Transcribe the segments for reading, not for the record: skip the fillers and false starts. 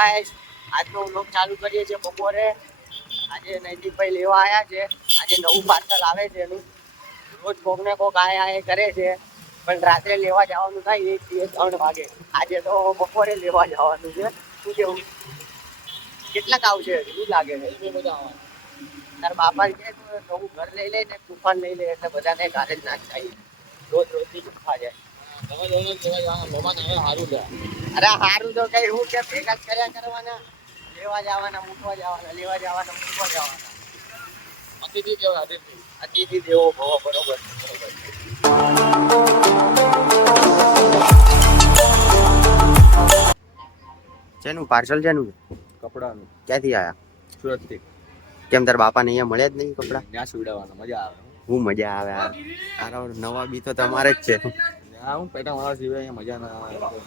Guys, આજનો vlog ચાલુ કરીએ છીએ બપોરે. આજે નૈતિકભાઈ લેવા આવ્યા છે. આજે નવું પાર્સલ આવે છે એનું. રોજ કોક ને કોક આયા કરે છે, પણ રાત્રે લેવા જવાનું થાય 1 થી 3 વાગે. આજે તો બપોરે લેવા જવાનું છે. શું કેવું? કેટલાક આવશે? શું લાગે છે? બધા આવવાના. તાર બાપા કે નવું ઘર લઈ લે ને તુફાન લઈ લે એટલે બધાને ઘરે જ નાખ જાય. રોજ રોજની દુખા જાય. અરે હારું તો કઈ હું કે ભેગા જ કર્યા કરવાના. લેવા જવાના, મૂકવા જવાના, લેવા જવાના, મૂકવા જવાના. અતિથિ દેવો ભવ. બરોબર. શેનું પાર્સલ? શેનું? કપડાનું. ક્યાંથી આયા? સુરત થી. કેમ તાર બાપાને અહીંયા મળ્યા જ નહીં કપડા? ત્યાં સીવડાવવાનો મજા આવે. હું મજા આવે યાર. તારો નવા બી તો તમારે જ છે. હું પેટા મારા સિવાય અહીંયા મજા ના આવે.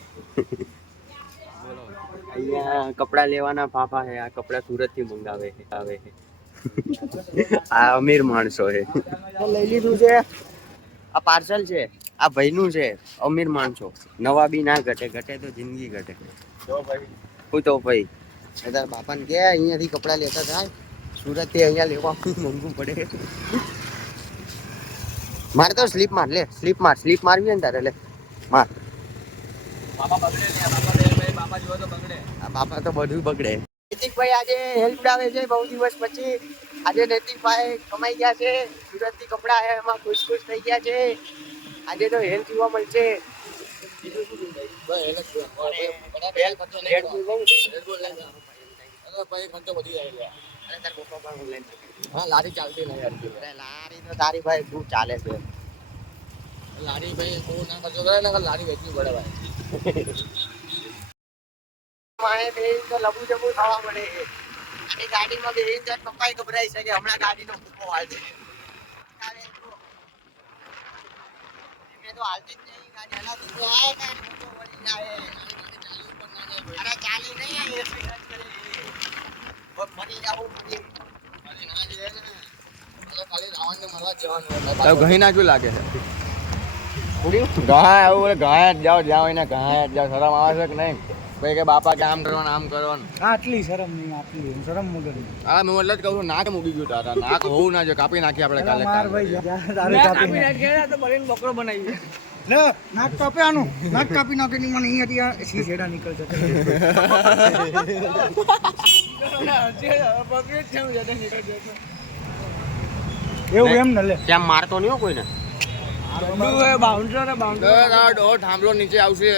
અહીંયા કપડા લેવાના ફાફા છે. આ કપડા સુરત થી મંગાવે છે. આવે છે. આ અમીર માણસો છે. લઈ લીધું છે. આ પાર્સલ છે. આ ભાઈનું છે. અમીર માણસો. નવા બી ના ઘટે. ઘટે તો જિંદગી ઘટે. જો ભાઈ હું તો ભાઈ તારા બાપાને કે અહીંયાથી કપડા લેતા થાય. સુરત થી અહીંયા લેવા મોંઘું પડે. મારે તો સ્લીપ માર લે. સ્લીપ મારવી ને તારે લે માર. બાપા બગડે ને બાપા જોવો તો બગડે. બાપા તો બધું બગડે. નૈતિકભાઈ આજે હેલ્પ આવે છે બહુ દિવસ પછી. આજે નૈતિકભાઈ કમાઈ ગયા છે. સુરત થી કપડા આવ્યા એમાં ખુશ થઈ ગયા છે. આજે તો હેલ્પ જોવા મળશે. લારી ચાલતી નહીં યાર. લારી તો તારી ભાઈ શું ચાલે છે? લારી ભાઈ બહુ ના ખર્ચો કરે ને લારી વેચવી પડે ભાઈ. માએ બેન તો લબુ જબુ થવા મળે. આની ગાડીમાં બેન તો પપ્પાએ ગભરાઈ છે કે હમણાં ગાડીનો ફૂકો હાલશે. મેં તો હાલતી જ નહીં ગાડી હલાતી તો આય ને ફૂકો વળી જાય. અરે ચાલી નહીં આ એસી રન કરે. ફરી જાવું ફરી ના જાય ને. ખાલી રાવણને મળવા જવાનું. ઘણી નાખ્યું લાગે છે. ગાય આવું ગાય જ જાઓ એને ગાય જ જાઓ. શરમ આવે છે કે નહીં? ભાઈ કે બાપા કે આમ કરવાનું આમ કરવાનું. આટલી શરમ નહીં, આટલી શરમ વગર. હા મેં એટલે જ કહું છું નાક મૂકી ગયું તારા. નાક હોવું ના જોઈએ. કાપી નાખી આપણે કાલે. માર ભાઈ તારે કાપી નાખ્યા તો બળીને બકરો બનાવી. લે નાક કાપે આનું. નાક કાપી નાખે ની મને અહીંયાથી સી છેડા નીકળ જતો. એવું એમ ને લે. ત્યાં મારતો નહીં હો કોઈને. થાંભલો નીચે આવશે.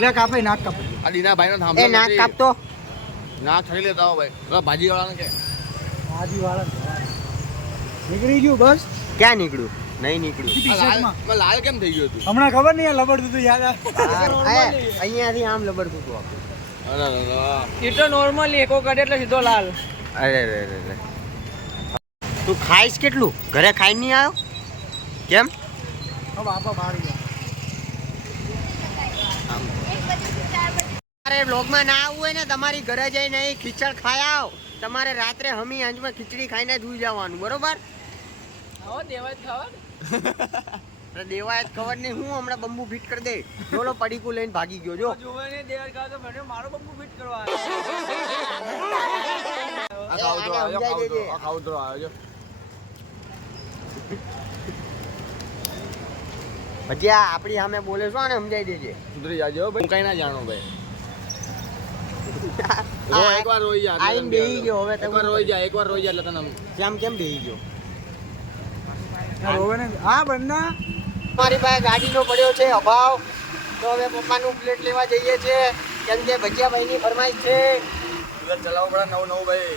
લે કાપે નાક કાપે. આ દીના ભાઈ નો એ થાંભલો નાક કાપતો. નાક થઈ લેતા હો ભાઈ. ભાજી વાળાને કે આજી વાળા નીકળી ગયું બસ. ક્યાં નીકળ્યું? નહીં નીકળ્યું. લાલ કેમ થઈ ગયું હતું? હમણાં ખબર નહીં લબડતું હતું યાદ અહીંયાથી આમ લબડતું હતું આપણું. એ તો નોર્મલી એકો કાઢે એટલે સીધો લાલ. અરે રે રે રે. તું ખાઈશ કેટલું? ઘરે ખાઈ નહીં આવ્યો? કેમ? બાપા મારી ગયા. તમારે વ્લોગમાં ના આવવું હોય ને તમારી ઘરે જઈને અહીં ખીચડ ખાઈ આવ. તમારે રાત્રે હમી અંજમાં ખીચડી ખાઈને જ સુઈ જવાનું. બરોબર? દેવાયત ખબર નહીં. હું હમણાં બંબુ ફિટ કરી દે. બોલો પડીકું લઈને ભાગી ગયો જો. મારો બંબુ ફિટ કરવા. પછી આ આપણી સામે બોલે છો ને સમજાઈ દેજે. સુધરી જાજો ભાઈ. હું કઈ ના જાણું ભાઈ. એકવાર રોઈ જા. આઈને બેહી ગયો હવે. એકવાર રોઈ જા એટલે તને કેમ બેહી ગયો? હા બંને મારી પાસે ગાડીનો પડ્યો છે અભાવ. તો હવે પપ્પાનું પ્લેટ લેવા જઈએ છીએ. કેમ કે ભજીયાભાઈની ફરમાઈશ છે. ચલાવવું પડે નવું ભાઈ.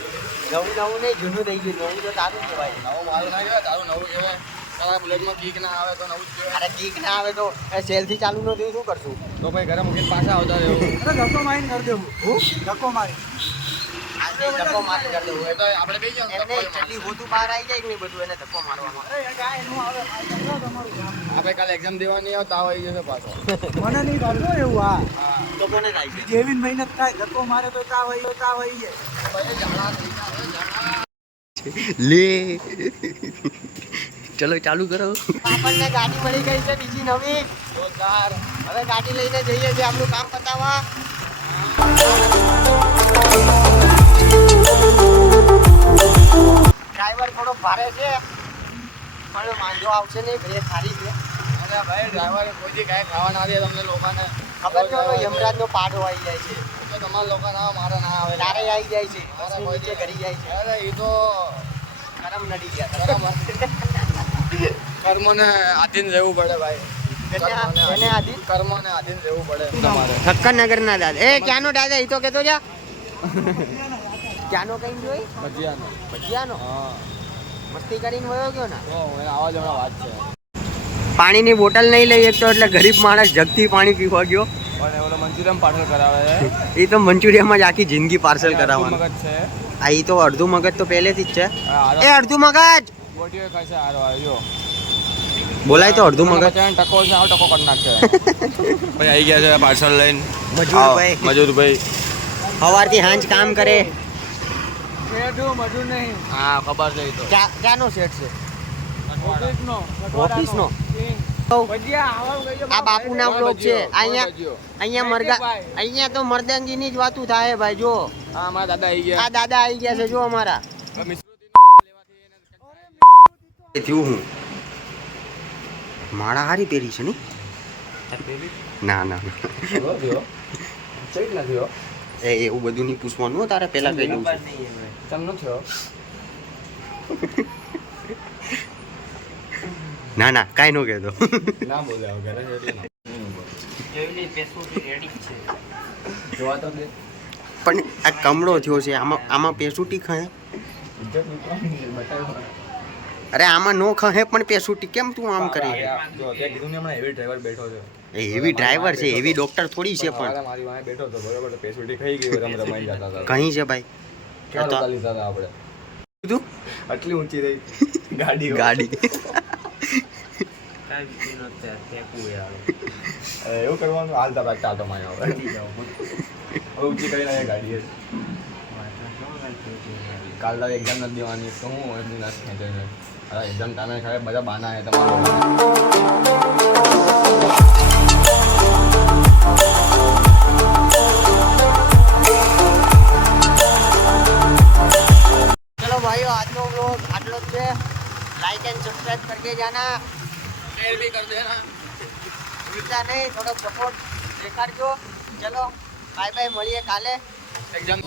નવું નહીં જૂનું થઈ ગયું. નવું તો તારું કહેવાય. નવું મારું ના કહેવાય. તારું નવું કહેવાય. તારા બુલેટમાં કીક ના આવે તો નવું જ કહેવાય. અરે કીક ના આવે તો સેલથી ચાલુ ન થયું શું કરશું? તો ભાઈ ઘરે મૂકીને પાછા આવતા રહેવું. ધક્કો મારીને કરી દેવું. ધક્કો મારી ધક્કો મારી કરી દેવું. તો આપણે બે જાવ. એમને ચટલી હોતું બહાર આવી જાય ને બધું એને ધક્કો મારવામાં. આપણે કાલે એક્ઝામ દેવાની આવે તાવ આવી જશે પાછો. મને નહીં થતું એવું. હા તો કોને થાય છે? જેવી મહેનત થાય ધક્કો મારે તો તાવ આવી જાય. લે ચલો ચાલુ કરો. આપણને ગાડી મળી ગઈ છે બીજી નવી. હવે ગાડી લઈને જઈએ છીએ આપણું કામ પતાવવા. ડ્રાઈવર થોડો ભારે છે પણ વાંધો આવશે નહીં, બ્રેક સારી છે. અરે ભાઈ ડ્રાઈવર કોઈથી કાંઈ ખાવા ના દે તમને લોકોને. ખબર છે ઓલો યમરાજનો પાડો આવી જાય છે, તો તમારા લોકો ના મારા ના આવે. તારે આવી જાય છે, તારે પછી નીચે ઘરી જાય છે. અરે એ તો કરમ નડી ગયા. કર્મને આધીન રહેવું પડે ભાઈ. એને આધીન કર્મને આધીન રહેવું પડે તમારે. ઠક્કરનગર ના દાદા. એ ક્યાંનો દાદા? એ તો કેતો જા. ક્યાંનો કઈ જોઈ? ભજીયાનો. ભજીયાનો? હા મસ્તી કરીને વયો ગયો ને. તો એને આવા જ હમણાં વાત છે. પાણીની બોટલ નહીં લઈ શકતો એટલે ગરીબ માણસ જગથી પાણી પીવા ગયો. પણ ઓલો મંચુરિયન પાર્સલ કરાવે છે. એ તો મંચુરિયનમાં જ આખી જિંદગી પાર્સલ કરાવવાનું. મગજ છે. આ એ તો અડધું મગજ તો પહેલેથી જ છે. આ એ અડધું મગજ બોટીઓ ખાય છે. હારો આવ્યો બોલાય તો અડધું મગજ. ટકો છે, આવ ટકો કરી નાખશે. ભાઈ આવી ગયા છે પાર્સલ લઈને. મજૂરભાઈ. મજૂરભાઈ સવારથી હાંજ કામ કરે. મજૂર નહીં, હા ખબર છે એ તો. ક્યાંનો સેટ છે? ઓફિસનો. ઓફિસનો. આ બાપુના બ્લોગ છે. અહીંયા મરદા, અહીંયા તો મર્દાંગીની જ વાતું થાય ભાઈ. જો હા અમારા દાદા આવી ગયા. આ દાદા આવી ગયા છે જો અમારા. થયું હું માળા હારી પહેરી છે ને? ના ના એ એવું બધું નહીં પૂછવાનું હો તારે, પહેલા કહી દઉં છું. ના ના કાંઈ ન કહેતો. ના બોલે જોવા તો દે. પણ આ કમળો થયો છે, આમાં પેસુટી ખાય. અરે આમાં નો ખહે પણ પેસુટી કેમ તું આમ કરી? જો ત્યાં કીધું ને હમણાં હેવી ડ્રાઈવર બેઠો છે. એ એવી ડ્રાઈવર છે, એવી ડોક્ટર થોડી છે. પણ મારી વાંહે બેઠો હતો બરોબર, તો પેસુટી ખાઈ ગઈ રમ રમાઈ જતા હતા. કहीं છે ભાઈ? ક્યાં ચાલી જતા આપણે? કીધું આટલી ઊંચી રહી ગાડી. ગાડી એવું કરવાનું હાલતા પાકતા હતો મારે હવે ઊંચી કરી નાખે ગાડી. કાલ તારે એક્ઝામ નથી દેવાની તો હું એટલી ના ખેંચાઈ. અરે એક્ઝામ ટાઈમે ખરે બધા બાના હે તમારા. चलो भाई आज लोग आटलो से लाइक एंड सब्सक्राइब करके जाना, शेयर भी कर देना. भूलता नहीं, थोड़ा सपोर्ट देखाड़ो. चलो बाय बाय, મળીએ કાલે. એક્ઝામ